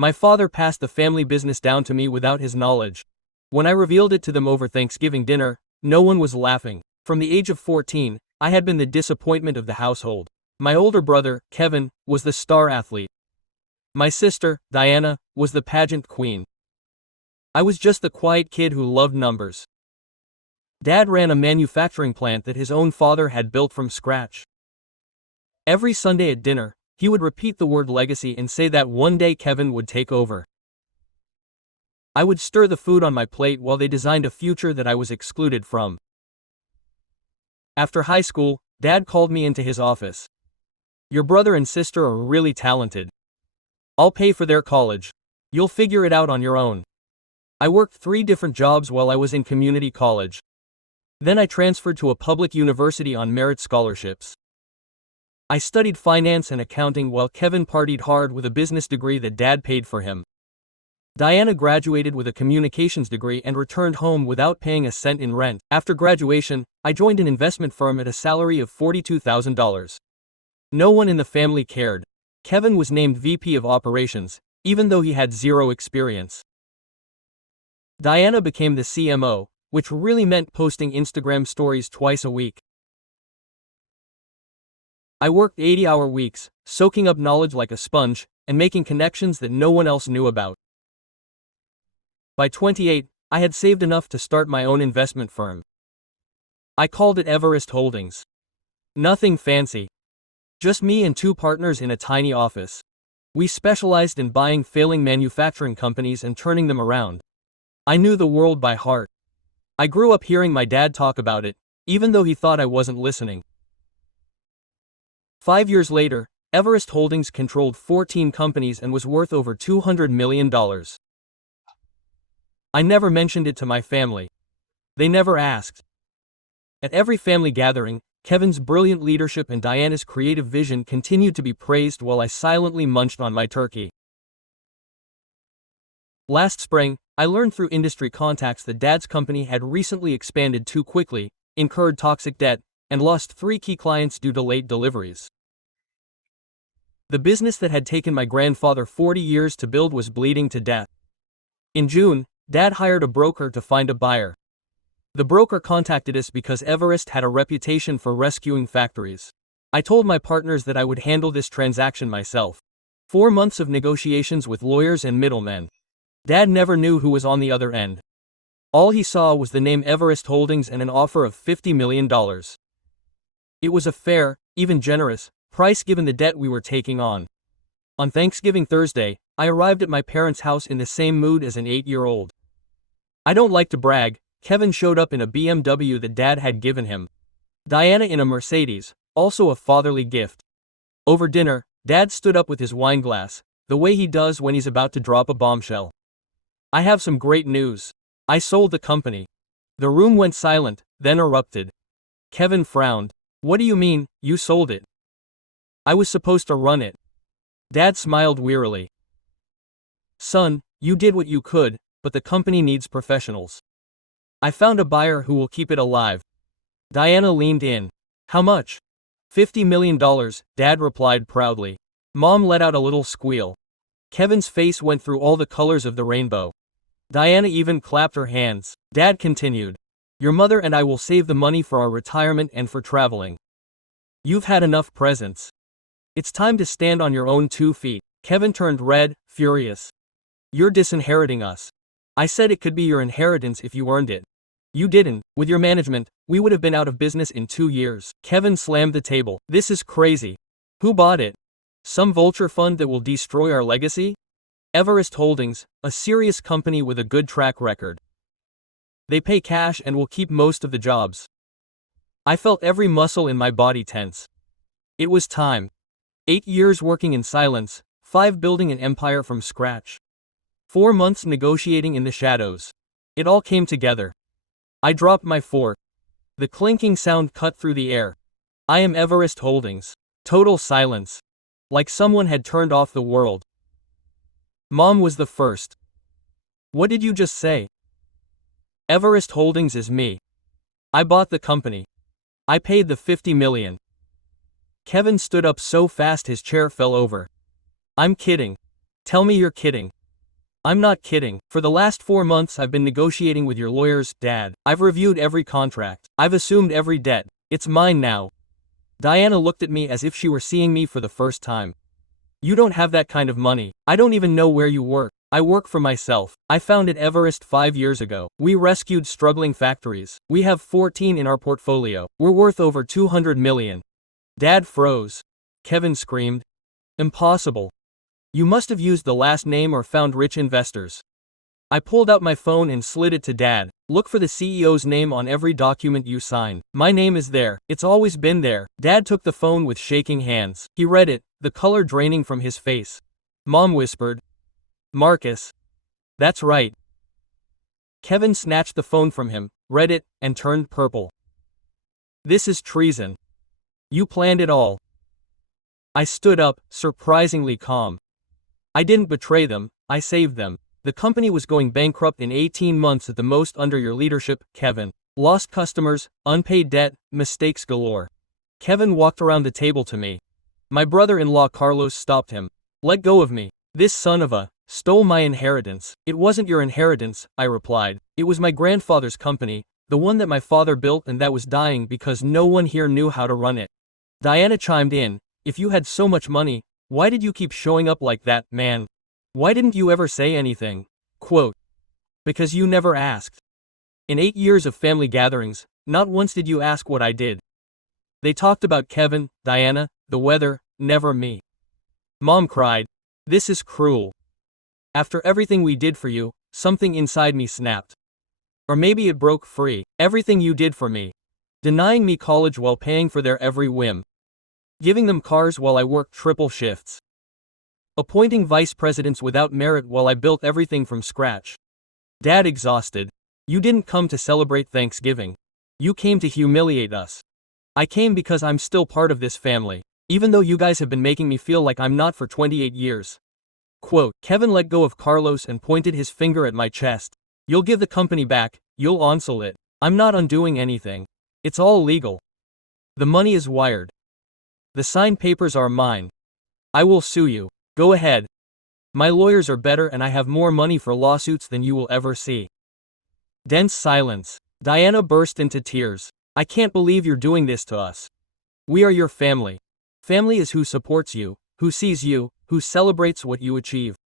My father passed the family business down to me without his knowledge. When I revealed it to them over Thanksgiving dinner, no one was laughing. From the age of 14, I had been the disappointment of the household. My older brother, Kevin, was the star athlete. My sister, Diana, was the pageant queen. I was just the quiet kid who loved numbers. Dad ran a manufacturing plant that his own father had built from scratch. Every Sunday at dinner, he would repeat the word legacy and say that one day Kevin would take over. I would stir the food on my plate while they designed a future that I was excluded from. After high school, Dad called me into his office. "Your brother and sister are really talented. I'll pay for their college. You'll figure it out on your own." I worked 3 different jobs while I was in community college. Then I transferred to a public university on merit scholarships. I studied finance and accounting while Kevin partied hard with a business degree that Dad paid for him. Diana graduated with a communications degree and returned home without paying a cent in rent. After graduation, I joined an investment firm at a salary of $42,000. No one in the family cared. Kevin was named VP of Operations, even though he had 0 experience. Diana became the CMO, which really meant posting Instagram stories twice a week. I worked 80-hour weeks, soaking up knowledge like a sponge, and making connections that no one else knew about. By 28, I had saved enough to start my own investment firm. I called it Everest Holdings. Nothing fancy. Just me and 2 partners in a tiny office. We specialized in buying failing manufacturing companies and turning them around. I knew the world by heart. I grew up hearing my dad talk about it, even though he thought I wasn't listening. 5 years later, Everest Holdings controlled 14 companies and was worth over $200 million. I never mentioned it to my family. They never asked. At every family gathering, Kevin's brilliant leadership and Diana's creative vision continued to be praised while I silently munched on my turkey. Last spring, I learned through industry contacts that Dad's company had recently expanded too quickly, incurred toxic debt, and lost 3 key clients due to late deliveries. The business that had taken my grandfather 40 years to build was bleeding to death. In June, Dad hired a broker to find a buyer. The broker contacted us because Everest had a reputation for rescuing factories. I told my partners that I would handle this transaction myself. 4 months of negotiations with lawyers and middlemen. Dad never knew who was on the other end. All he saw was the name Everest Holdings and an offer of $50 million. It was a fair, even generous, price given the debt we were taking on. On Thanksgiving Thursday, I arrived at my parents' house in the same mood as an 8-year-old. I don't like to brag, Kevin showed up in a BMW that Dad had given him. Diana in a Mercedes, also a fatherly gift. Over dinner, Dad stood up with his wine glass, the way he does when he's about to drop a bombshell. "I have some great news. I sold the company." The room went silent, then erupted. Kevin frowned. "What do you mean, you sold it?" "I was supposed to run it." Dad smiled wearily. "Son, you did what you could, but the company needs professionals. I found a buyer who will keep it alive." Diana leaned in. "How much?" $50 million, Dad replied proudly. Mom let out a little squeal. Kevin's face went through all the colors of the rainbow. Diana even clapped her hands. Dad continued. "Your mother and I will save the money for our retirement and for traveling. You've had enough presents. It's time to stand on your own 2 feet. Kevin turned red, furious. "You're disinheriting us. I said it could be your inheritance if you earned it. You didn't. With your management, we would have been out of business in 2 years. Kevin slammed the table. "This is crazy. Who bought it? Some vulture fund that will destroy our legacy? Everest Holdings, a serious company with a good track record. They pay cash and will keep most of the jobs." I felt every muscle in my body tense. It was time. 8 years working in silence, 5 building an empire from scratch. 4 months negotiating in the shadows. It all came together. I dropped my fork. The clinking sound cut through the air. "I am Everest Holdings." Total silence. Like someone had turned off the world. Mom was the first. "What did you just say?" "Everest Holdings is me. I bought the company. I paid the $50 million. Kevin stood up so fast his chair fell over. "I'm kidding. Tell me you're kidding. I'm not kidding. For the last 4 months I've been negotiating with your lawyers, Dad. I've reviewed every contract. I've assumed every debt. It's mine now. Diana looked at me as if she were seeing me for the first time. You don't have that kind of money. I don't even know where you work. I work for myself. I founded Everest 5 years ago. We rescued struggling factories. We have 14 in our portfolio. We're worth over 200 million. Dad froze. Kevin screamed. Impossible. You must have used the last name or found rich investors. I pulled out my phone and slid it to Dad. Look for the CEO's name on every document you sign. My name is there. It's always been there. Dad took the phone with shaking hands. He read it, the color draining from his face. Mom whispered. Marcus. That's right. Kevin snatched the phone from him, read it, and turned purple. This is treason. You planned it all. I stood up, surprisingly calm. I didn't betray them, I saved them. The company was going bankrupt in 18 months at the most under your leadership, Kevin. Lost customers, unpaid debt, mistakes galore. Kevin walked around the table to me. My brother-in-law Carlos stopped him. Let go of me. This son of a stole my inheritance. It wasn't your inheritance, I replied. It was my grandfather's company, the one that my father built and that was dying because no one here knew how to run it. Diana chimed in. If you had so much money, why did you keep showing up like that, man? Why didn't you ever say anything? Quote. Because you never asked. In 8 years of family gatherings, not once did you ask what I did. They talked about Kevin, Diana, the weather, never me. Mom cried. This is cruel. After everything we did for you, something inside me snapped. Or maybe it broke free. Everything you did for me. Denying me college while paying for their every whim. Giving them cars while I worked triple shifts. Appointing vice presidents without merit while I built everything from scratch. Dad exhausted. You didn't come to celebrate Thanksgiving. You came to humiliate us. I came because I'm still part of this family, even though you guys have been making me feel like I'm not for 28 years. Quote. Kevin let go of Carlos and pointed his finger at my chest. You'll give the company back, you'll unsell it. I'm not undoing anything. It's all legal. The money is wired. The signed papers are mine. I will sue you. Go ahead. My lawyers are better and I have more money for lawsuits than you will ever see. Dense silence. Diana burst into tears. I can't believe you're doing this to us. We are your family. Family is who supports you, who sees you, who celebrates what you achieve.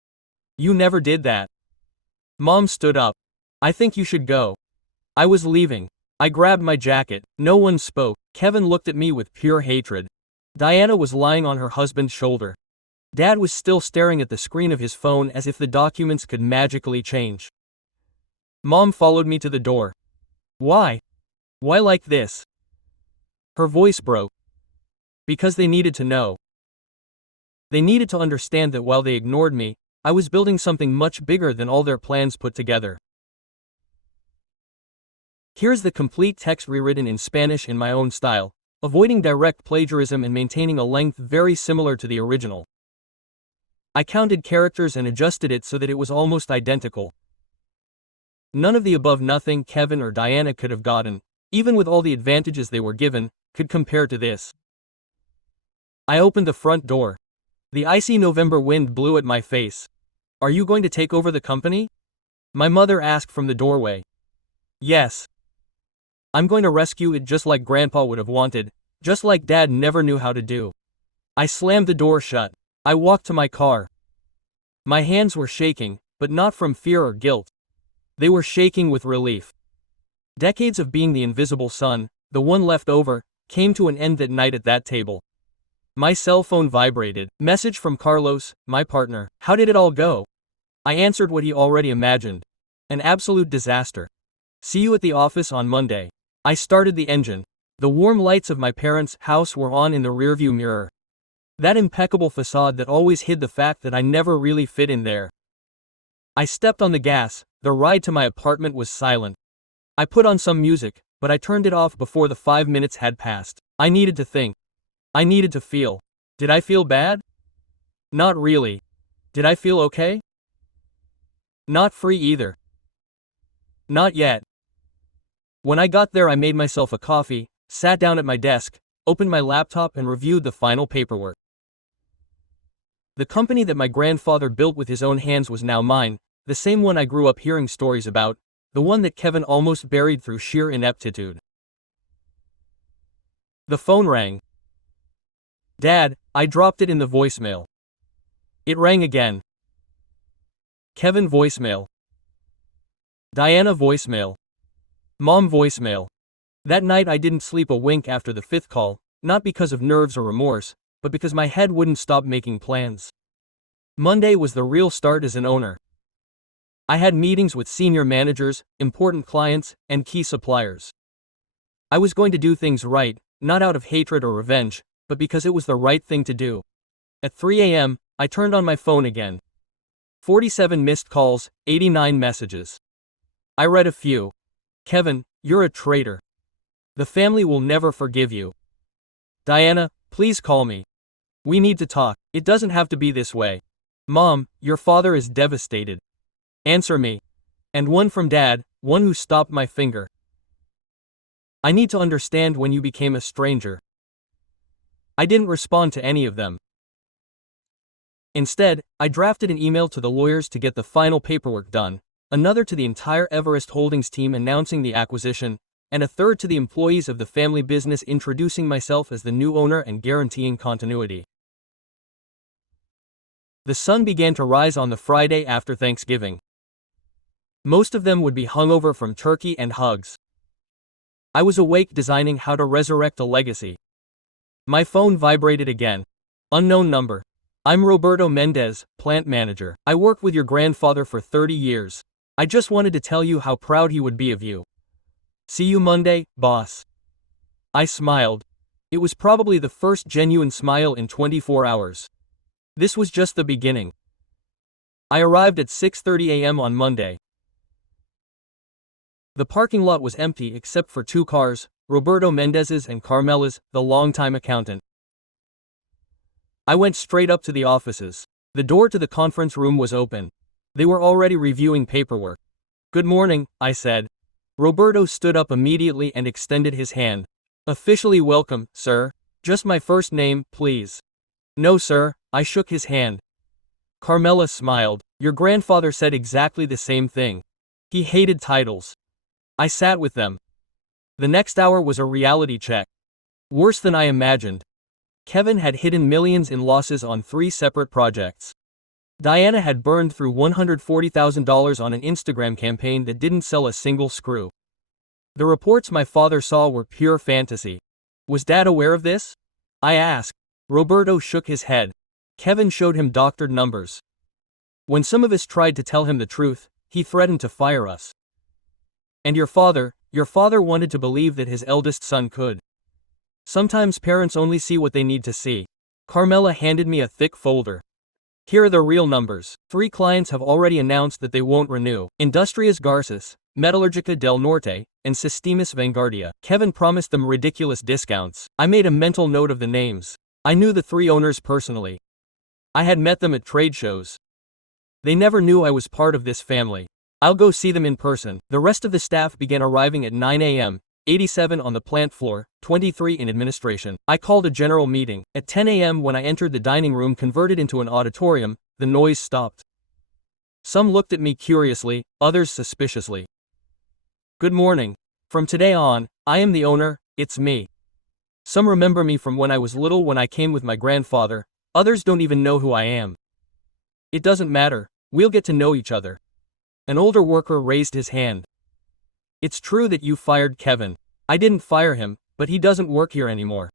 You never did that. Mom stood up. I think you should go. I was leaving. I grabbed my jacket. No one spoke. Kevin looked at me with pure hatred. Diana was lying on her husband's shoulder. Dad was still staring at the screen of his phone as if the documents could magically change. Mom followed me to the door. Why? Why like this? Her voice broke. Because they needed to know. They needed to understand that while they ignored me, I was building something much bigger than all their plans put together. Here's the complete text rewritten in Spanish in my own style, avoiding direct plagiarism and maintaining a length very similar to the original. I counted characters and adjusted it so that it was almost identical. None of the above nothing Kevin or Diana could have gotten, even with all the advantages they were given, could compare to this. I opened the front door. The icy November wind blew at my face. Are you going to take over the company? My mother asked from the doorway. Yes. I'm going to rescue it just like Grandpa would have wanted, just like Dad never knew how to do. I slammed the door shut. I walked to my car. My hands were shaking, but not from fear or guilt. They were shaking with relief. Decades of being the invisible son, the one left over, came to an end that night at that table. My cell phone vibrated. Message from Carlos, my partner. How did it all go? I answered what he already imagined. An absolute disaster. See you at the office on Monday. I started the engine. The warm lights of my parents' house were on in the rearview mirror. That impeccable facade that always hid the fact that I never really fit in there. I stepped on the gas. The ride to my apartment was silent. I put on some music, but I turned it off before the 5 minutes had passed. I needed to think. I needed to feel. Did I feel bad? Not really. Did I feel okay? Not free either. Not yet. When I got there, I made myself a coffee, sat down at my desk, opened my laptop and reviewed the final paperwork. The company that my grandfather built with his own hands was now mine, the same one I grew up hearing stories about, the one that Kevin almost buried through sheer ineptitude. The phone rang. Dad, I dropped it in the voicemail. It rang again. Kevin voicemail. Diana voicemail. Mom voicemail. That night I didn't sleep a wink after the fifth call, not because of nerves or remorse, but because my head wouldn't stop making plans. Monday was the real start as an owner. I had meetings with senior managers, important clients, and key suppliers. I was going to do things right, not out of hatred or revenge, but because it was the right thing to do. At 3 a.m., I turned on my phone again. 47 missed calls, 89 messages. I read a few. Kevin, you're a traitor. The family will never forgive you. Diana, please call me. We need to talk. It doesn't have to be this way. Mom, your father is devastated. Answer me. And one from Dad, one who stopped my finger. I need to understand when you became a stranger. I didn't respond to any of them. Instead, I drafted an email to the lawyers to get the final paperwork done, another to the entire Everest Holdings team announcing the acquisition, and a third to the employees of the family business introducing myself as the new owner and guaranteeing continuity. The sun began to rise on the Friday after Thanksgiving. Most of them would be hungover from turkey and hugs. I was awake designing how to resurrect a legacy. My phone vibrated again. Unknown number. I'm Roberto Mendez, plant manager. I worked with your grandfather for 30 years. I just wanted to tell you how proud he would be of you. See you Monday, boss. I smiled. It was probably the first genuine smile in 24 hours. This was just the beginning. I arrived at 6:30 a.m. on Monday. The parking lot was empty except for two cars, Roberto Mendez's and Carmela's, the longtime accountant. I went straight up to the offices. The door to the conference room was open. They were already reviewing paperwork. Good morning, I said. Roberto stood up immediately and extended his hand. Officially welcome, sir. Just my first name, please. No, sir, I shook his hand. Carmela smiled. Your grandfather said exactly the same thing. He hated titles. I sat with them. The next hour was a reality check. Worse than I imagined. Kevin had hidden millions in losses on 3 separate projects. Diana had burned through $140,000 on an Instagram campaign that didn't sell a single screw. The reports my father saw were pure fantasy. Was Dad aware of this? I asked. Roberto shook his head. Kevin showed him doctored numbers. When some of us tried to tell him the truth, he threatened to fire us. And your father wanted to believe that his eldest son could. Sometimes parents only see what they need to see. Carmela handed me a thick folder. Here are the real numbers. 3 clients have already announced that they won't renew. Industrias Garces, Metallurgica del Norte, and Sistemas Vanguardia. Kevin promised them ridiculous discounts. I made a mental note of the names. I knew the 3 owners personally. I had met them at trade shows. They never knew I was part of this family. I'll go see them in person. The rest of the staff began arriving at 9 a.m., 87 on the plant floor, 23 in administration. I called a general meeting. At 10 a.m. when I entered the dining room converted into an auditorium, the noise stopped. Some looked at me curiously, others suspiciously. Good morning. From today on, I am the owner, it's me. Some remember me from when I was little when I came with my grandfather, others don't even know who I am. It doesn't matter, we'll get to know each other. An older worker raised his hand. It's true that you fired Kevin. I didn't fire him, but he doesn't work here anymore.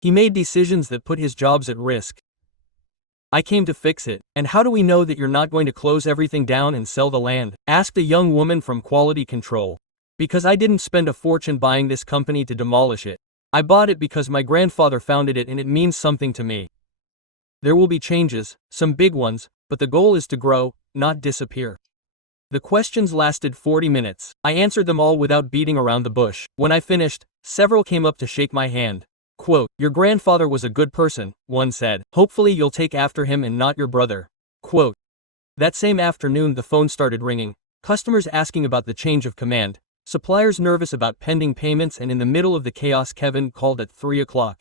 He made decisions that put his jobs at risk. I came to fix it. And how do we know that you're not going to close everything down and sell the land? Asked a young woman from quality control. Because I didn't spend a fortune buying this company to demolish it. I bought it because my grandfather founded it and it means something to me. There will be changes, some big ones, but the goal is to grow, not disappear. The questions lasted 40 minutes. I answered them all without beating around the bush. When I finished, several came up to shake my hand. Quote, your grandfather was a good person, one said. Hopefully you'll take after him and not your brother. Quote. That same afternoon the phone started ringing, customers asking about the change of command, suppliers nervous about pending payments, and in the middle of the chaos Kevin called at 3 o'clock.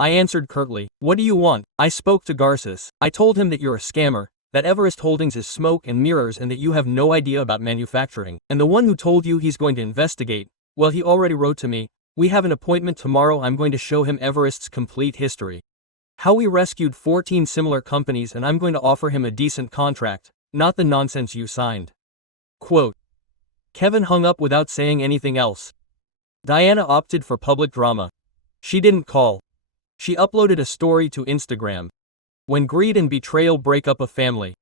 I answered curtly. What do you want? I spoke to Garces. I told him that you're a scammer, that Everest Holdings is smoke and mirrors and that you have no idea about manufacturing. And the one who told you he's going to investigate, well, he already wrote to me. We have an appointment tomorrow. I'm going to show him Everest's complete history. How we rescued 14 similar companies, and I'm going to offer him a decent contract, not the nonsense you signed. Quote. Kevin hung up without saying anything else. Diana opted for public drama. She didn't call. She uploaded a story to Instagram. When greed and betrayal break up a family.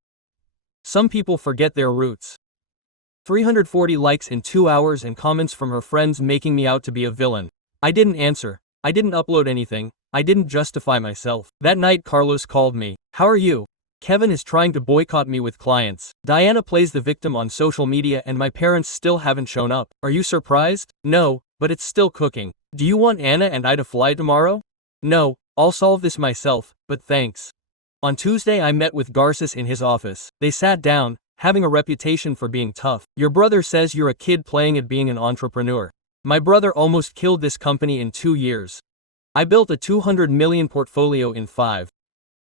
Some people forget their roots. 340 likes in 2 hours and comments from her friends making me out to be a villain. I didn't answer. I didn't upload anything. I didn't justify myself. That night Carlos called me. How are you? Kevin is trying to boycott me with clients. Diana plays the victim on social media and my parents still haven't shown up. Are you surprised? No, but it's still cooking. Do you want Anna and I to fly tomorrow? No, I'll solve this myself, but thanks. On Tuesday I met with Garces in his office. They sat down, having a reputation for being tough. Your brother says you're a kid playing at being an entrepreneur. My brother almost killed this company in 2 years. I built a 200 million portfolio in 5.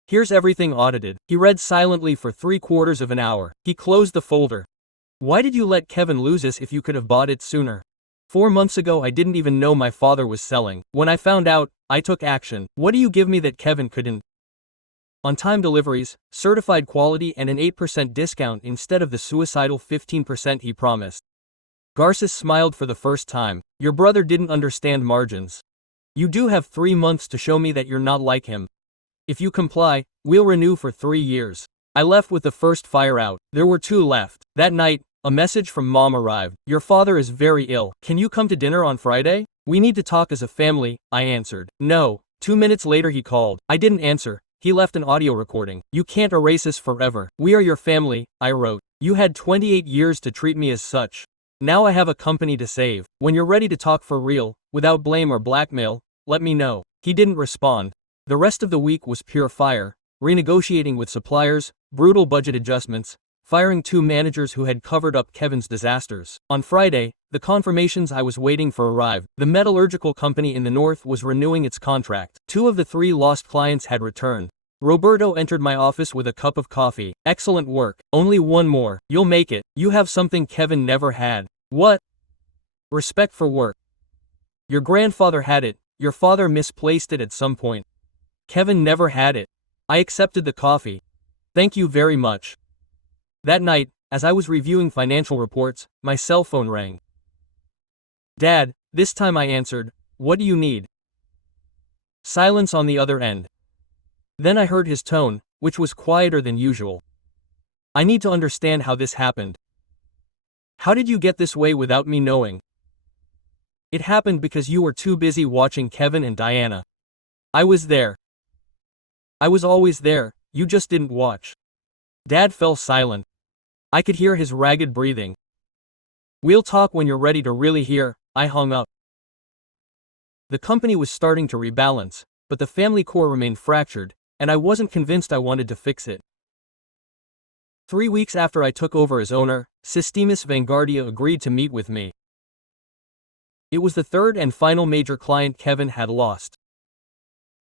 Here's everything audited. He read silently for 3/4 of an hour. He closed the folder. Why did you let Kevin lose this if you could have bought it sooner? 4 months ago I didn't even know my father was selling. When I found out, I took action. What do you give me that Kevin couldn't? On-time deliveries, certified quality and an 8% discount instead of the suicidal 15% he promised. Garces smiled for the first time. Your brother didn't understand margins. You do have 3 months to show me that you're not like him. If you comply, we'll renew for 3 years. I left with the first fire out. There were 2 left. That night, a message from Mom arrived. Your father is very ill. Can you come to dinner on Friday? We need to talk as a family, I answered. No. 2 minutes later he called. I didn't answer. He left an audio recording. You can't erase us forever. We are your family, I wrote. You had 28 years to treat me as such. Now I have a company to save. When you're ready to talk for real, without blame or blackmail, let me know. He didn't respond. The rest of the week was pure fire, renegotiating with suppliers, brutal budget adjustments, firing 2 managers who had covered up Kevin's disasters. On Friday, the confirmations I was waiting for arrived. The metallurgical company in the north was renewing its contract. 2 of the 3 lost clients had returned. Roberto entered my office with a cup of coffee. Excellent work. Only one more. You'll make it. You have something Kevin never had. What? Respect for work. Your grandfather had it. Your father misplaced it at some point. Kevin never had it. I accepted the coffee. Thank you very much. That night, as I was reviewing financial reports, my cell phone rang. Dad, this time I answered, what do you need? Silence on the other end. Then I heard his tone, which was quieter than usual. I need to understand how this happened. How did you get this way without me knowing? It happened because you were too busy watching Kevin and Diana. I was there. I was always there, you just didn't watch. Dad fell silent. I could hear his ragged breathing. We'll talk when you're ready to really hear, I hung up. The company was starting to rebalance, but the family core remained fractured, and I wasn't convinced I wanted to fix it. 3 weeks after I took over as owner, Sistemas Vanguardia agreed to meet with me. It was the third and final major client Kevin had lost.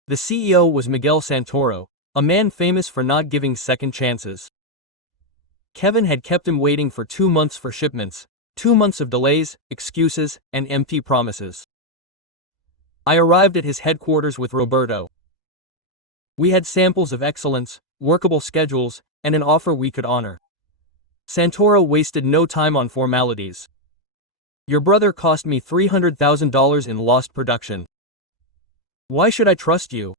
The CEO was Miguel Santoro, a man famous for not giving second chances. Kevin had kept him waiting for 2 months for shipments, 2 months of delays, excuses, and empty promises. I arrived at his headquarters with Roberto. We had samples of excellence, workable schedules, and an offer we could honor. Santoro wasted no time on formalities. Your brother cost me $300,000 in lost production. Why should I trust you?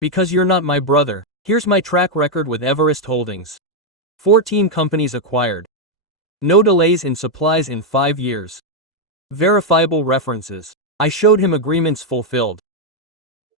Because you're not my brother. Here's my track record with Everest Holdings. 14 companies acquired. No delays in supplies in 5 years. Verifiable references. I showed him agreements fulfilled.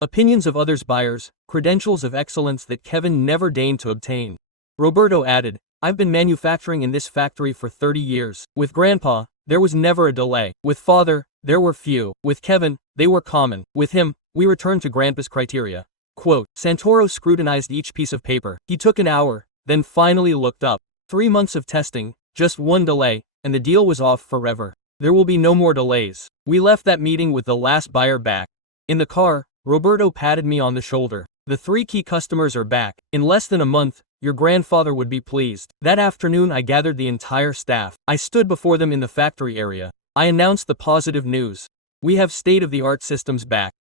Opinions of others' buyers, credentials of excellence that Kevin never deigned to obtain. Roberto added, I've been manufacturing in this factory for 30 years. With Grandpa, there was never a delay. With Father, there were few. With Kevin, they were common. With him, we returned to Grandpa's criteria. Quote, Santoro scrutinized each piece of paper. He took an hour, then finally looked up. 3 months of testing, just 1 delay, and the deal was off forever. There will be no more delays. We left that meeting with the last buyer back. In the car, Roberto patted me on the shoulder. The 3 key customers are back. In less than a month, your grandfather would be pleased. That afternoon I gathered the entire staff. I stood before them in the factory area. I announced the positive news. We have state-of-the-art systems back.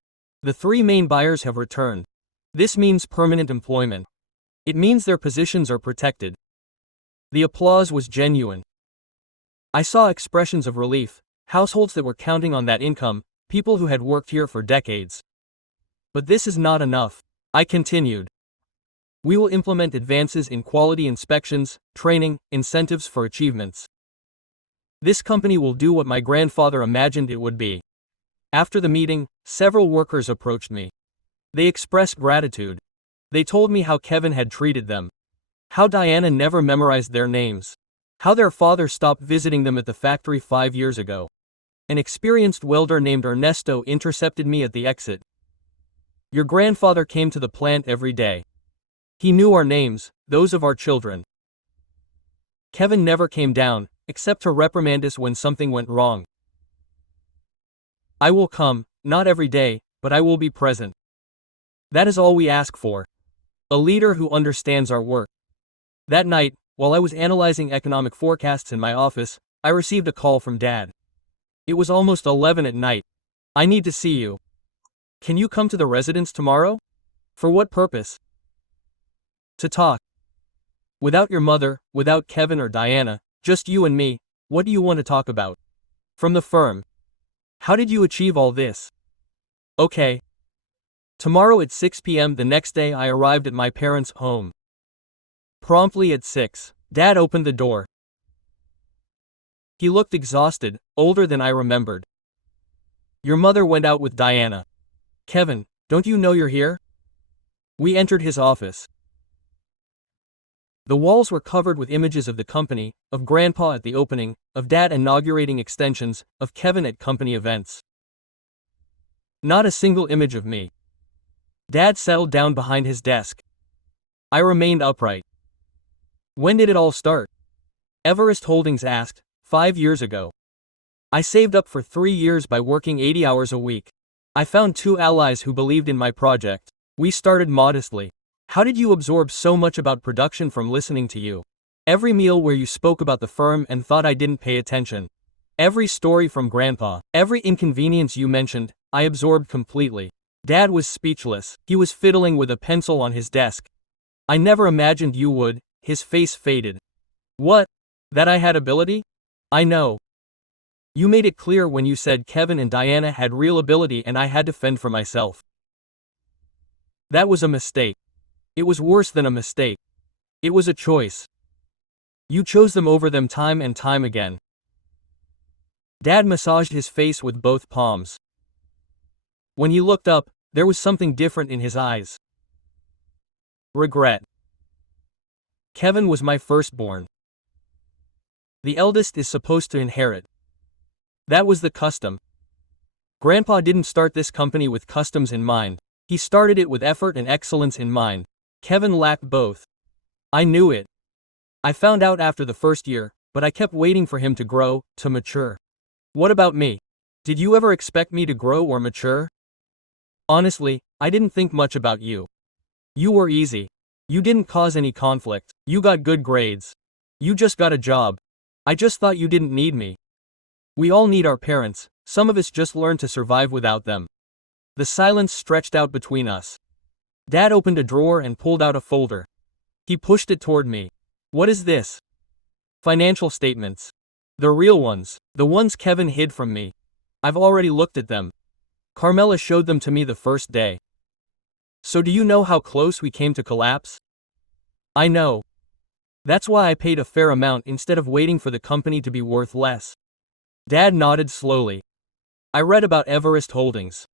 The 3 main buyers have returned. This means permanent employment. It means their positions are protected. The applause was genuine. I saw expressions of relief, households that were counting on that income, people who had worked here for decades. But this is not enough. I continued. We will implement advances in quality inspections, training, incentives for achievements. This company will do what my grandfather imagined it would be. After the meeting, several workers approached me. They expressed gratitude. They told me how Kevin had treated them. How Diana never memorized their names. How their father stopped visiting them at the factory 5 years ago. An experienced welder named Ernesto intercepted me at the exit. Your grandfather came to the plant every day. He knew our names, those of our children. Kevin never came down, except to reprimand us when something went wrong. I will come, not every day, but I will be present. That is all we ask for. A leader who understands our work. That night, while I was analyzing economic forecasts in my office, I received a call from Dad. It was almost 11 at night. I need to see you. Can you come to the residence tomorrow? For what purpose? To talk. Without your mother, without Kevin or Diana, just you and me, what do you want to talk about? From the firm. How did you achieve all this? Okay. Tomorrow at 6 p.m. The next day I arrived at my parents' home. Promptly at 6, Dad opened the door. He looked exhausted, older than I remembered. Your mother went out with Diana. Kevin, don't you know you're here? We entered his office. The walls were covered with images of the company, of Grandpa at the opening, of Dad inaugurating extensions, of Kevin at company events. Not a single image of me. Dad settled down behind his desk. I remained upright. When did it all start? Everest Holdings asked. 5 years ago. I saved up for 3 years by working 80 hours a week. I found 2 allies who believed in my project. We started modestly. How did you absorb so much about production from listening to you? Every meal where you spoke about the firm and thought I didn't pay attention. Every story from Grandpa, every inconvenience you mentioned, I absorbed completely. Dad was speechless. He was fiddling with a pencil on his desk. I never imagined you would. His face faded. What? That I had ability? I know. You made it clear when you said Kevin and Diana had real ability and I had to fend for myself. That was a mistake. It was worse than a mistake. It was a choice. You chose them over them time and time again. Dad massaged his face with both palms. When he looked up, there was something different in his eyes. Regret. Kevin was my firstborn. The eldest is supposed to inherit. That was the custom. Grandpa didn't start this company with customs in mind. He started it with effort and excellence in mind. Kevin lacked both. I knew it. I found out after the first year, but I kept waiting for him to grow, to mature. What about me? Did you ever expect me to grow or mature? Honestly, I didn't think much about you. You were easy. You didn't cause any conflict. You got good grades. You just got a job. I just thought you didn't need me. We all need our parents, some of us just learn to survive without them. The silence stretched out between us. Dad opened a drawer and pulled out a folder. He pushed it toward me. What is this? Financial statements. The real ones, the ones Kevin hid from me. I've already looked at them. Carmela showed them to me the first day. So do you know how close we came to collapse? I know. That's why I paid a fair amount instead of waiting for the company to be worth less. Dad nodded slowly. I read about Everest Holdings.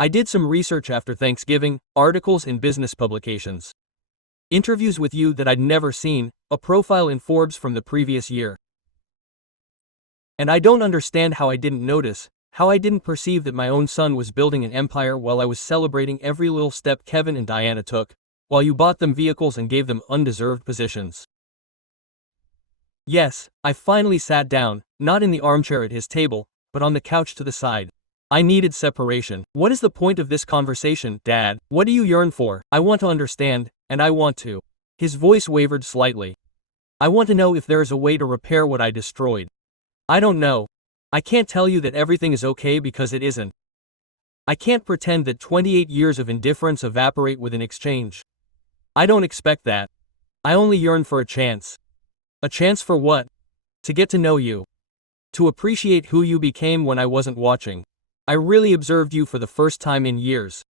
I did some research after Thanksgiving, articles in business publications. Interviews with you that I'd never seen, a profile in Forbes from the previous year. And I don't understand how I didn't notice, how I didn't perceive that my own son was building an empire while I was celebrating every little step Kevin and Diana took, while you bought them vehicles and gave them undeserved positions. Yes, I finally sat down, not in the armchair at his table, but on the couch to the side. I needed separation. What is the point of this conversation, Dad? What do you yearn for? I want to understand, and I want to. His voice wavered slightly. I want to know if there is a way to repair what I destroyed. I don't know. I can't tell you that everything is okay because it isn't. I can't pretend that 28 years of indifference evaporate with an exchange. I don't expect that. I only yearn for a chance. A chance for what? To get to know you. To appreciate who you became when I wasn't watching. I really observed you for the first time in years.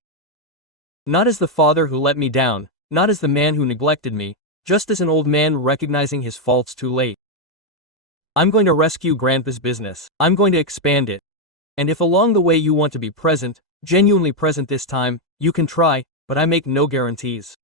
Not as the father who let me down, not as the man who neglected me, just as an old man recognizing his faults too late. I'm going to rescue Grandpa's business. I'm going to expand it. And if along the way you want to be present, genuinely present this time, you can try, but I make no guarantees.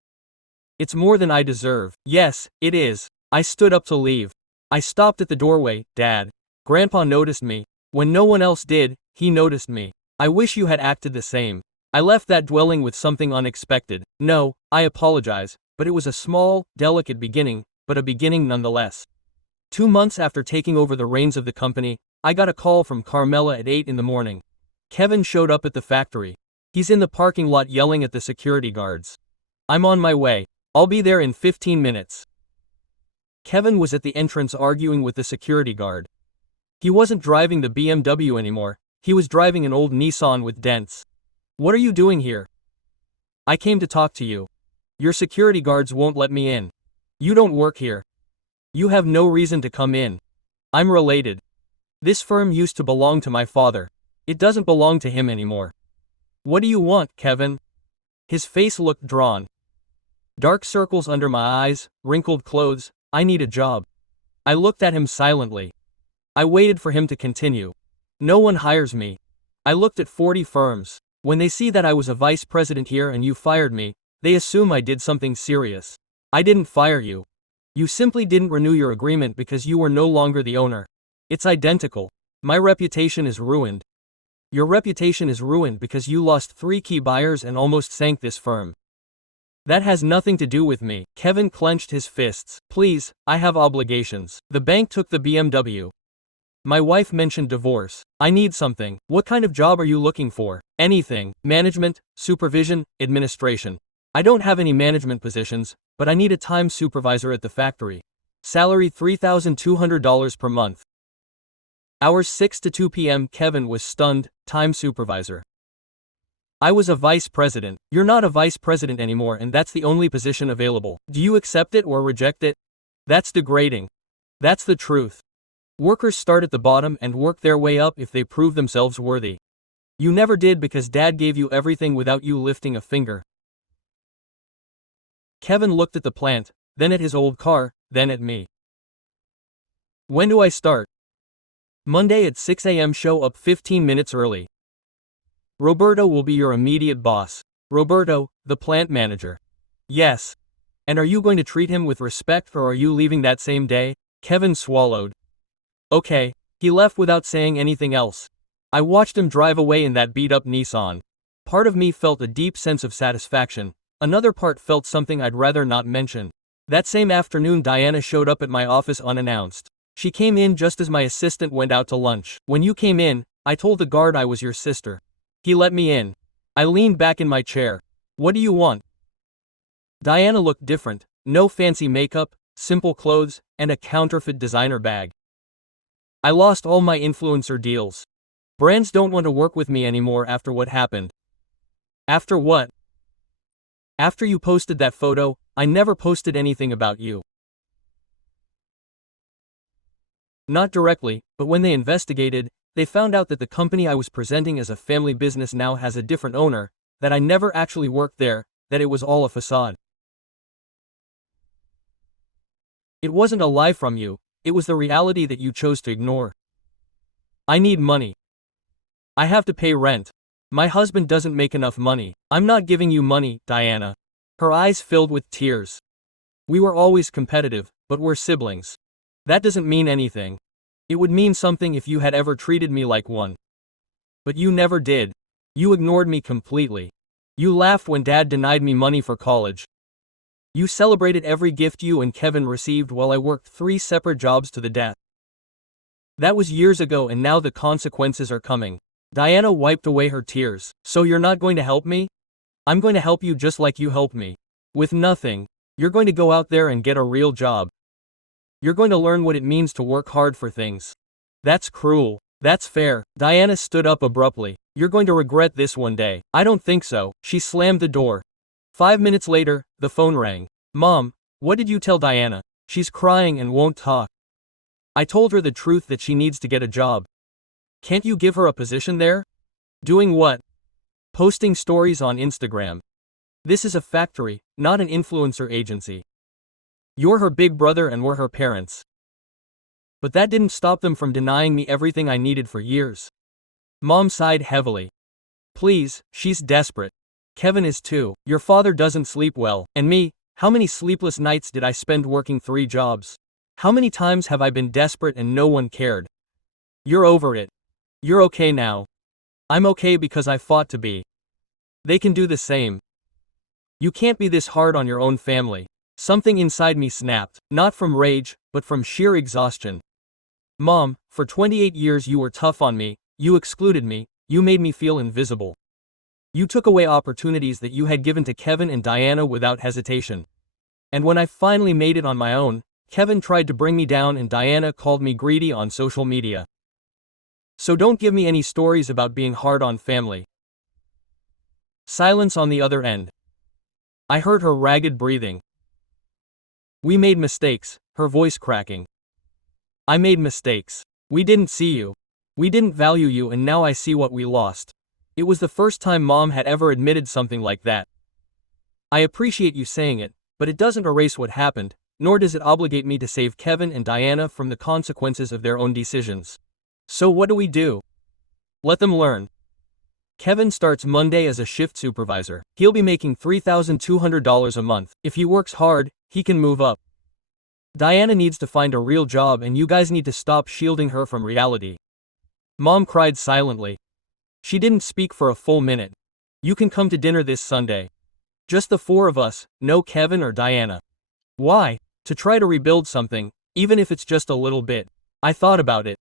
It's more than I deserve. Yes, it is. I stood up to leave. I stopped at the doorway, Dad. Grandpa noticed me. When no one else did, he noticed me. I wish you had acted the same. I left that dwelling with something unexpected. No, I apologize, but it was a small, delicate beginning, but a beginning nonetheless. 2 months after taking over the reins of the company, I got a call from Carmela at 8 in the morning. Kevin showed up at the factory. He's in the parking lot yelling at the security guards. I'm on my way. I'll be there in 15 minutes. Kevin was at the entrance arguing with the security guard. He wasn't driving the BMW anymore, he was driving an old Nissan with dents. What are you doing here? I came to talk to you. Your security guards won't let me in. You don't work here. You have no reason to come in. I'm related. This firm used to belong to my father. It doesn't belong to him anymore. What do you want, Kevin? His face looked drawn. Dark circles under my eyes, wrinkled clothes. I need a job. I looked at him silently. I waited for him to continue. No one hires me. I looked at 40 firms. When they see that I was a vice president here and you fired me, they assume I did something serious. I didn't fire you. You simply didn't renew your agreement because you were no longer the owner. It's identical. My reputation is ruined. Your reputation is ruined because you lost 3 key buyers and almost sank this firm. That has nothing to do with me. Kevin clenched his fists. Please, I have obligations. The bank took the BMW. My wife mentioned divorce. I need something. What kind of job are you looking for? Anything. Management, supervision, administration. I don't have any management positions, but I need a time supervisor at the factory. Salary $3,200 per month. Hours 6 to 2 p.m. Kevin was stunned. Time supervisor. I was a vice president. You're not a vice president anymore and that's the only position available. Do you accept it or reject it? That's degrading. That's the truth. Workers start at the bottom and work their way up if they prove themselves worthy. You never did because Dad gave you everything without you lifting a finger. Kevin looked at the plant, then at his old car, then at me. When do I start? Monday at 6 a.m. Show up 15 minutes early. Roberto will be your immediate boss. Roberto, the plant manager. Yes. And are you going to treat him with respect or are you leaving that same day? Kevin swallowed. Okay. He left without saying anything else. I watched him drive away in that beat-up Nissan. Part of me felt a deep sense of satisfaction. Another part felt something I'd rather not mention. That same afternoon Diana showed up at my office unannounced. She came in just as my assistant went out to lunch. When you came in, I told the guard I was your sister. He let me in. I leaned back in my chair. What do you want? Diana looked different. No fancy makeup, simple clothes, and a counterfeit designer bag. I lost all my influencer deals. Brands don't want to work with me anymore after what happened. After what? After you posted that photo, I never posted anything about you. Not directly, but when they investigated, they found out that the company I was presenting as a family business now has a different owner, that I never actually worked there, that it was all a facade. It wasn't a lie from you, it was the reality that you chose to ignore. I need money. I have to pay rent. My husband doesn't make enough money. I'm not giving you money, Diana. Her eyes filled with tears. We were always competitive, but we're siblings. That doesn't mean anything. It would mean something if you had ever treated me like one. But you never did. You ignored me completely. You laughed when Dad denied me money for college. You celebrated every gift you and Kevin received while I worked 3 separate jobs to the death. That was years ago and now the consequences are coming. Diana wiped away her tears. So you're not going to help me? I'm going to help you just like you helped me. With nothing. You're going to go out there and get a real job. You're going to learn what it means to work hard for things. That's cruel. That's fair. Diana stood up abruptly. You're going to regret this one day. I don't think so. She slammed the door. 5 minutes later, the phone rang. Mom, what did you tell Diana? She's crying and won't talk. I told her the truth that she needs to get a job. Can't you give her a position there? Doing what? Posting stories on Instagram. This is a factory, not an influencer agency. You're her big brother and we're her parents. But that didn't stop them from denying me everything I needed for years. Mom sighed heavily. Please, she's desperate. Kevin is too. Your father doesn't sleep well. And me, how many sleepless nights did I spend working 3 jobs? How many times have I been desperate and no one cared? You're over it. You're okay now. I'm okay because I fought to be. They can do the same. You can't be this hard on your own family. Something inside me snapped, not from rage, but from sheer exhaustion. Mom, for 28 years you were tough on me, you excluded me, you made me feel invisible. You took away opportunities that you had given to Kevin and Diana without hesitation. And when I finally made it on my own, Kevin tried to bring me down and Diana called me greedy on social media. So don't give me any stories about being hard on family. Silence on the other end. I heard her ragged breathing. We made mistakes, her voice cracking. I made mistakes. We didn't see you. We didn't value you and now I see what we lost. It was the first time Mom had ever admitted something like that. I appreciate you saying it, but it doesn't erase what happened, nor does it obligate me to save Kevin and Diana from the consequences of their own decisions. So what do we do? Let them learn. Kevin starts Monday as a shift supervisor. He'll be making $3,200 a month. If he works hard, he can move up. Diana needs to find a real job and you guys need to stop shielding her from reality. Mom cried silently. She didn't speak for a full minute. You can come to dinner this Sunday. Just the 4 of us, no Kevin or Diana. Why? To try to rebuild something, even if it's just a little bit. I thought about it.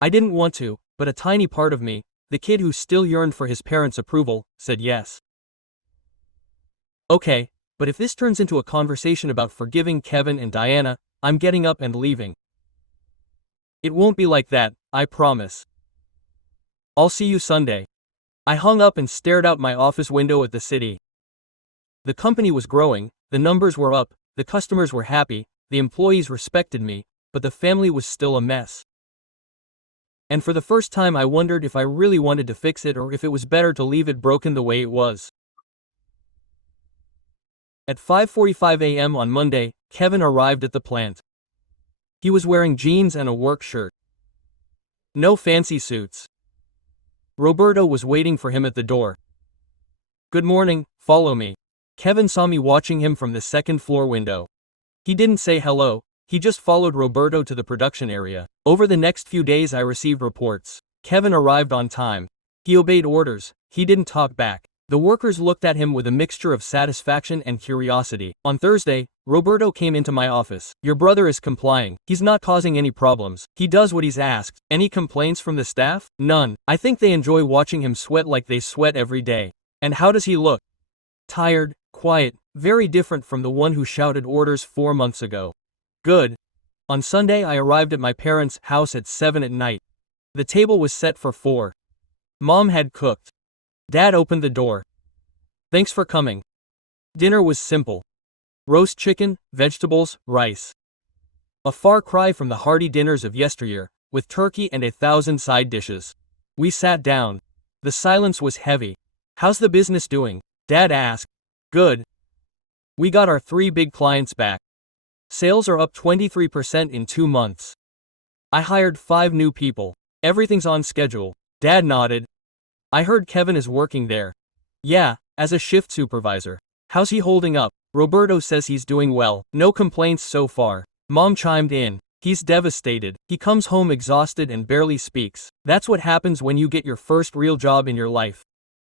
I didn't want to, but a tiny part of me, the kid who still yearned for his parents' approval, said yes. Okay, but if this turns into a conversation about forgiving Kevin and Diana, I'm getting up and leaving. It won't be like that, I promise. I'll see you Sunday. I hung up and stared out my office window at the city. The company was growing, the numbers were up, the customers were happy, the employees respected me, but the family was still a mess. And for the first time I wondered if I really wanted to fix it or if it was better to leave it broken the way it was. At 5:45 a.m. on Monday, Kevin arrived at the plant. He was wearing jeans and a work shirt. No fancy suits. Roberto was waiting for him at the door. Good morning, follow me. Kevin saw me watching him from the second-floor window. He didn't say hello, he just followed Roberto to the production area. Over the next few days I received reports. Kevin arrived on time. He obeyed orders, he didn't talk back. The workers looked at him with a mixture of satisfaction and curiosity. On Thursday, Roberto came into my office. Your brother is complying. He's not causing any problems. He does what he's asked. Any complaints from the staff? None. I think they enjoy watching him sweat like they sweat every day. And how does he look? Tired, quiet, very different from the one who shouted orders 4 months ago. Good. On Sunday I arrived at my parents' house at 7 at night. The table was set for 4. Mom had cooked. Dad opened the door. Thanks for coming. Dinner was simple. Roast chicken, vegetables, rice. A far cry from the hearty dinners of yesteryear, with turkey and 1,000 side dishes. We sat down. The silence was heavy. How's the business doing? Dad asked. Good. We got our 3 big clients back. Sales are up 23% in 2 months. I hired 5 new people. Everything's on schedule. Dad nodded. I heard Kevin is working there. Yeah, as a shift supervisor. How's he holding up? Roberto says he's doing well. No complaints so far. Mom chimed in. He's devastated. He comes home exhausted and barely speaks. That's what happens when you get your first real job in your life.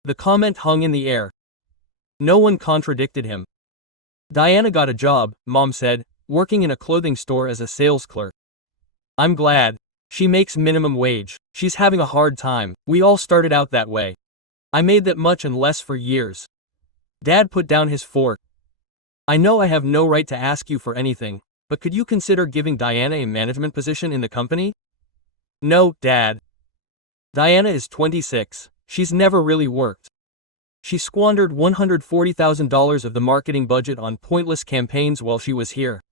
The comment hung in the air. No one contradicted him. Diana got a job, Mom said, working in a clothing store as a sales clerk. I'm glad. She makes minimum wage. She's having a hard time. We all started out that way. I made that much and less for years. Dad put down his fork. I know I have no right to ask you for anything, but could you consider giving Diana a management position in the company? No, Dad. Diana is 26. She's never really worked. She squandered $140,000 of the marketing budget on pointless campaigns while she was here.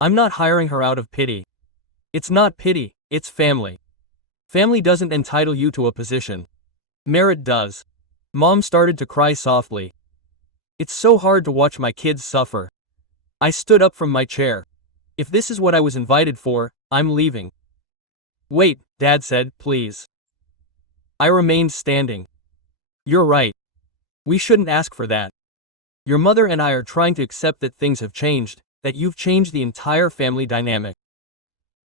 I'm not hiring her out of pity. It's not pity, it's family. Family doesn't entitle you to a position. Merit does. Mom started to cry softly. It's so hard to watch my kids suffer. I stood up from my chair. If this is what I was invited for, I'm leaving. Wait, Dad said, please. I remained standing. You're right. We shouldn't ask for that. Your mother and I are trying to accept that things have changed, that you've changed the entire family dynamic.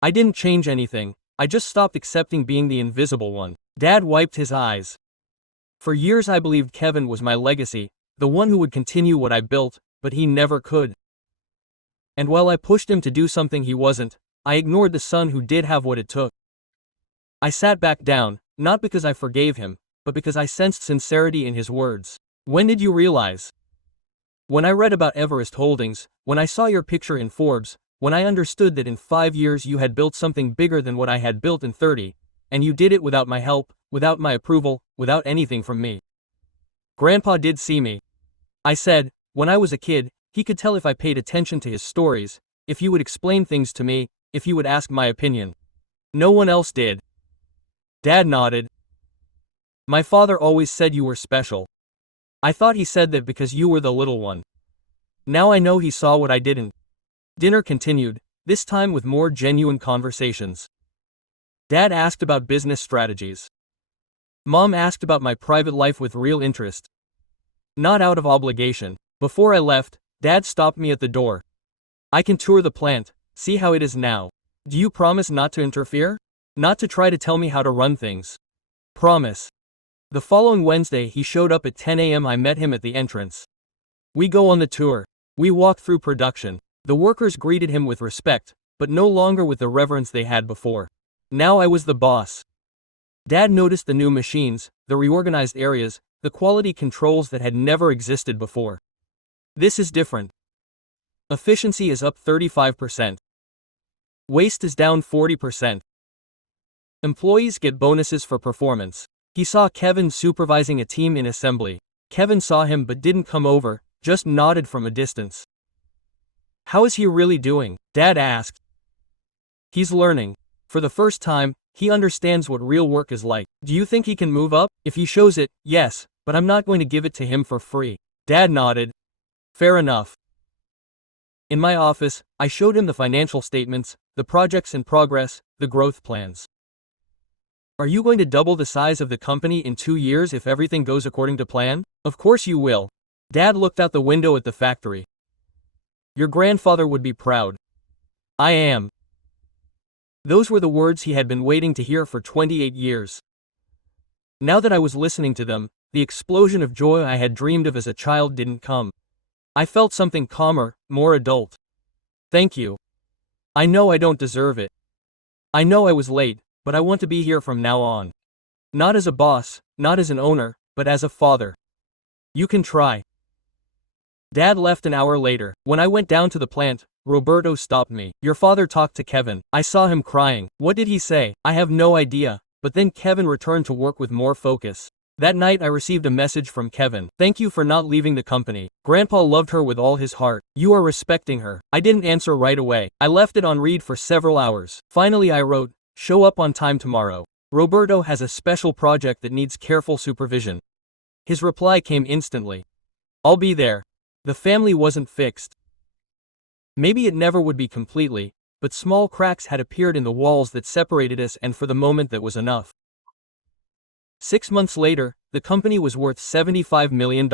I didn't change anything, I just stopped accepting being the invisible one. Dad wiped his eyes. For years I believed Kevin was my legacy, the one who would continue what I built, but he never could. And while I pushed him to do something he wasn't, I ignored the son who did have what it took. I sat back down, not because I forgave him, but because I sensed sincerity in his words. When did you realize? When I read about Everest Holdings, when I saw your picture in Forbes, when I understood that in 5 years you had built something bigger than what I had built in 30, and you did it without my help, without my approval, without anything from me. Grandpa did see me. I said, when I was a kid, he could tell if I paid attention to his stories, if you would explain things to me, if you would ask my opinion. No one else did. Dad nodded. My father always said you were special. I thought he said that because you were the little one. Now I know he saw what I didn't. Dinner continued, this time with more genuine conversations. Dad asked about business strategies. Mom asked about my private life with real interest. Not out of obligation. Before I left, Dad stopped me at the door. I can tour the plant, see how it is now. Do you promise not to interfere? Not to try to tell me how to run things? Promise. The following Wednesday he showed up at 10 a.m. I met him at the entrance. We go on the tour. We walk through production. The workers greeted him with respect, but no longer with the reverence they had before. Now I was the boss. Dad noticed the new machines, the reorganized areas, the quality controls that had never existed before. This is different. Efficiency is up 35%. Waste is down 40%. Employees get bonuses for performance. He saw Kevin supervising a team in assembly. Kevin saw him but didn't come over, just nodded from a distance. How is he really doing? Dad asked. He's learning. For the first time, he understands what real work is like. Do you think he can move up? If he shows it, yes, but I'm not going to give it to him for free. Dad nodded. Fair enough. In my office, I showed him the financial statements, the projects in progress, the growth plans. Are you going to double the size of the company in 2 years if everything goes according to plan? Of course you will. Dad looked out the window at the factory. Your grandfather would be proud. I am. Those were the words he had been waiting to hear for 28 years. Now that I was listening to them, the explosion of joy I had dreamed of as a child didn't come. I felt something calmer, more adult. Thank you. I know I don't deserve it. I know I was late, but I want to be here from now on. Not as a boss, not as an owner, but as a father. You can try. Dad left an hour later. When I went down to the plant, Roberto stopped me. Your father talked to Kevin. I saw him crying. What did he say? I have no idea, but then Kevin returned to work with more focus. That night I received a message from Kevin. Thank you for not leaving the company. Grandpa loved her with all his heart. You are respecting her. I didn't answer right away. I left it on read for several hours. Finally I wrote, show up on time tomorrow. Roberto has a special project that needs careful supervision. His reply came instantly. I'll be there. The family wasn't fixed. Maybe it never would be completely, but small cracks had appeared in the walls that separated us, and for the moment that was enough. 6 months later, the company was worth $75 million.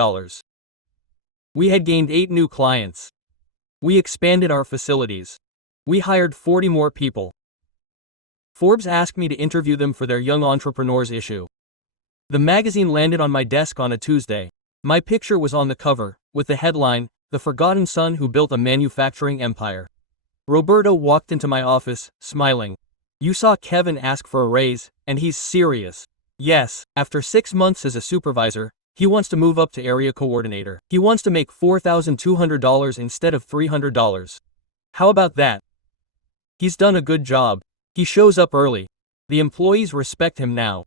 We had gained 8 new clients. We expanded our facilities. We hired 40 more people. Forbes asked me to interview them for their Young Entrepreneurs issue. The magazine landed on my desk on a Tuesday. My picture was on the cover, with the headline, The Forgotten Son Who Built a Manufacturing Empire. Roberto walked into my office, smiling. You saw Kevin ask for a raise, and he's serious. Yes, after 6 months as a supervisor, he wants to move up to area coordinator. He wants to make $4,200 instead of $300. How about that? He's done a good job. He shows up early. The employees respect him now.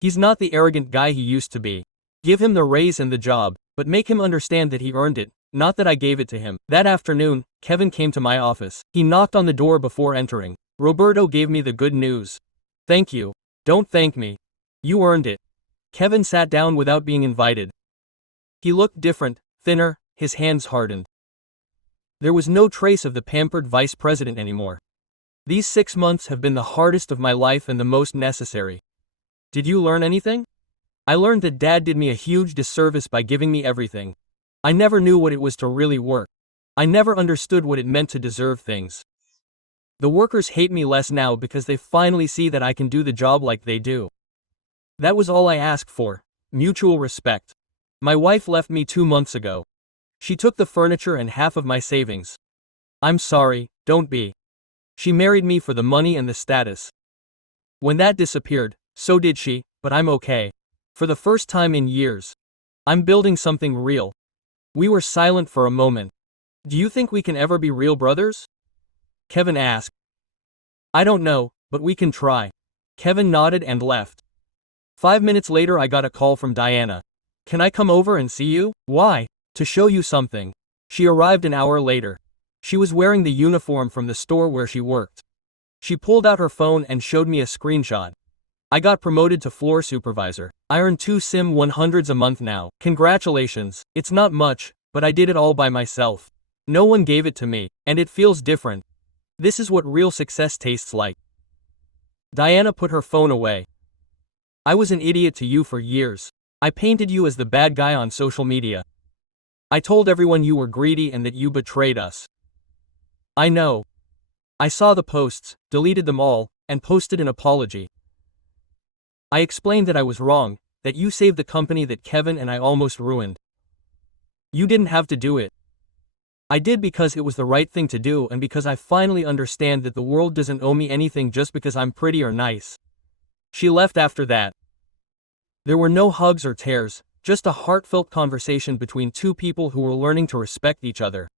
He's not the arrogant guy he used to be. Give him the raise and the job, but make him understand that he earned it, not that I gave it to him. That afternoon, Kevin came to my office. He knocked on the door before entering. Roberto gave me the good news. Thank you. Don't thank me. You earned it. Kevin sat down without being invited. He looked different, thinner, his hands hardened. There was no trace of the pampered vice president anymore. These 6 months have been the hardest of my life and the most necessary. Did you learn anything? I learned that Dad did me a huge disservice by giving me everything. I never knew what it was to really work. I never understood what it meant to deserve things. The workers hate me less now because they finally see that I can do the job like they do. That was all I asked for, mutual respect. My wife left me 2 months ago. She took the furniture and half of my savings. I'm sorry, don't be. She married me for the money and the status. When that disappeared, so did she, but I'm okay. For the first time in years. I'm building something real. We were silent for a moment. Do you think we can ever be real brothers? Kevin asked. I don't know, but we can try. Kevin nodded and left. 5 minutes later I got a call from Diana. Can I come over and see you? Why? To show you something. She arrived an hour later. She was wearing the uniform from the store where she worked. She pulled out her phone and showed me a screenshot. I got promoted to floor supervisor. I earn 2 Sim 100s a month now. Congratulations. It's not much, but I did it all by myself. No one gave it to me, and it feels different. This is what real success tastes like. Diana put her phone away. I was an idiot to you for years. I painted you as the bad guy on social media. I told everyone you were greedy and that you betrayed us. I know. I saw the posts, deleted them all, and posted an apology. I explained that I was wrong, that you saved the company that Kevin and I almost ruined. You didn't have to do it. I did because it was the right thing to do and because I finally understand that the world doesn't owe me anything just because I'm pretty or nice. She left after that. There were no hugs or tears, just a heartfelt conversation between two people who were learning to respect each other.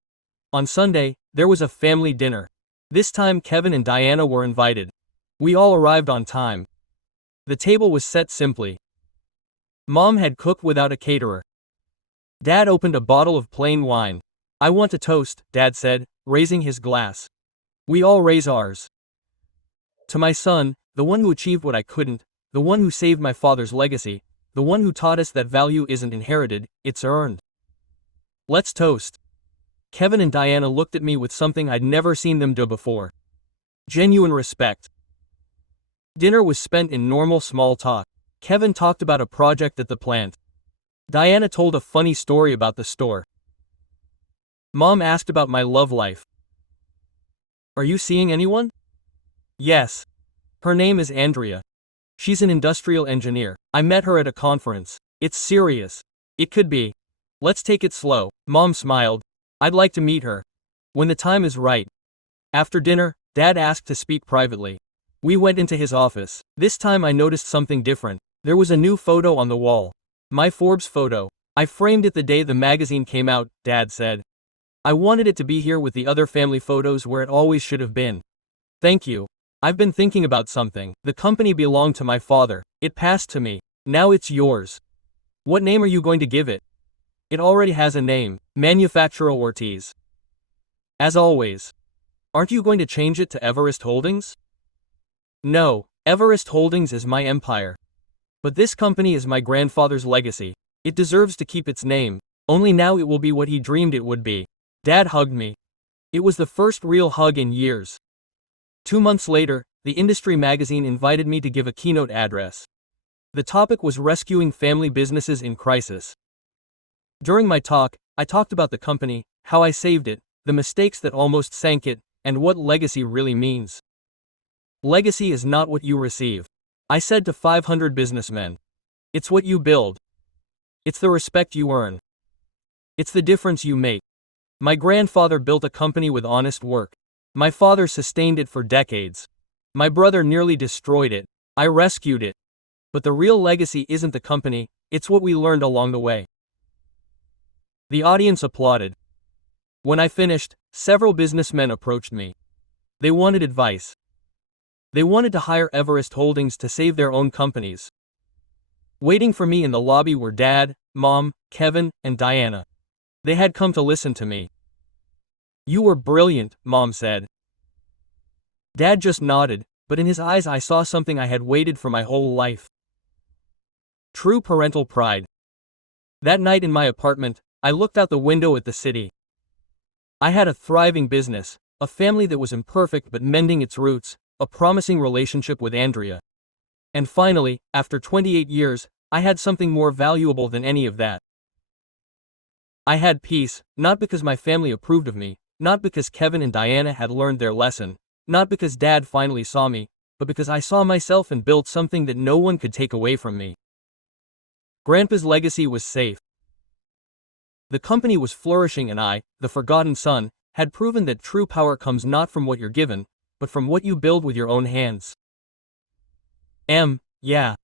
On Sunday, there was a family dinner. This time Kevin and Diana were invited. We all arrived on time. The table was set simply. Mom had cooked without a caterer. Dad opened a bottle of plain wine. I want a toast, Dad said, raising his glass. We all raise ours. To my son, the one who achieved what I couldn't, the one who saved my father's legacy, the one who taught us that value isn't inherited, it's earned. Let's toast. Kevin and Diana looked at me with something I'd never seen them do before. Genuine respect. Dinner was spent in normal small talk. Kevin talked about a project at the plant. Diana told a funny story about the store. Mom asked about my love life. Are you seeing anyone? Yes. Her name is Andrea. She's an industrial engineer. I met her at a conference. It's serious. It could be. Let's take it slow. Mom smiled. I'd like to meet her. When the time is right. After dinner, Dad asked to speak privately. We went into his office. This time I noticed something different. There was a new photo on the wall. My Forbes photo. I framed it the day the magazine came out, Dad said. I wanted it to be here with the other family photos where it always should have been. Thank you. I've been thinking about something. The company belonged to my father. It passed to me. Now it's yours. What name are you going to give it? It already has a name. Manufacturer Ortiz. As always. Aren't you going to change it to Everest Holdings? No, Everest Holdings is my empire. But this company is my grandfather's legacy. It deserves to keep its name. Only now it will be what he dreamed it would be. Dad hugged me. It was the first real hug in years. 2 months later, the industry magazine invited me to give a keynote address. The topic was rescuing family businesses in crisis. During my talk, I talked about the company, how I saved it, the mistakes that almost sank it, and what legacy really means. Legacy is not what you receive. I said to 500 businessmen. It's what you build. It's the respect you earn. It's the difference you make. My grandfather built a company with honest work. My father sustained it for decades. My brother nearly destroyed it. I rescued it. But the real legacy isn't the company, it's what we learned along the way. The audience applauded. When I finished, several businessmen approached me. They wanted advice. They wanted to hire Everest Holdings to save their own companies. Waiting for me in the lobby were Dad, Mom, Kevin, and Diana. They had come to listen to me. "You were brilliant," Mom said. Dad just nodded, but in his eyes I saw something I had waited for my whole life. True parental pride. That night in my apartment, I looked out the window at the city. I had a thriving business, a family that was imperfect but mending its roots, a promising relationship with Andrea. And finally, after 28 years, I had something more valuable than any of that. I had peace, not because my family approved of me, not because Kevin and Diana had learned their lesson, not because Dad finally saw me, but because I saw myself and built something that no one could take away from me. Grandpa's legacy was safe. The company was flourishing and I, the forgotten son, had proven that true power comes not from what you're given, but from what you build with your own hands. Yeah,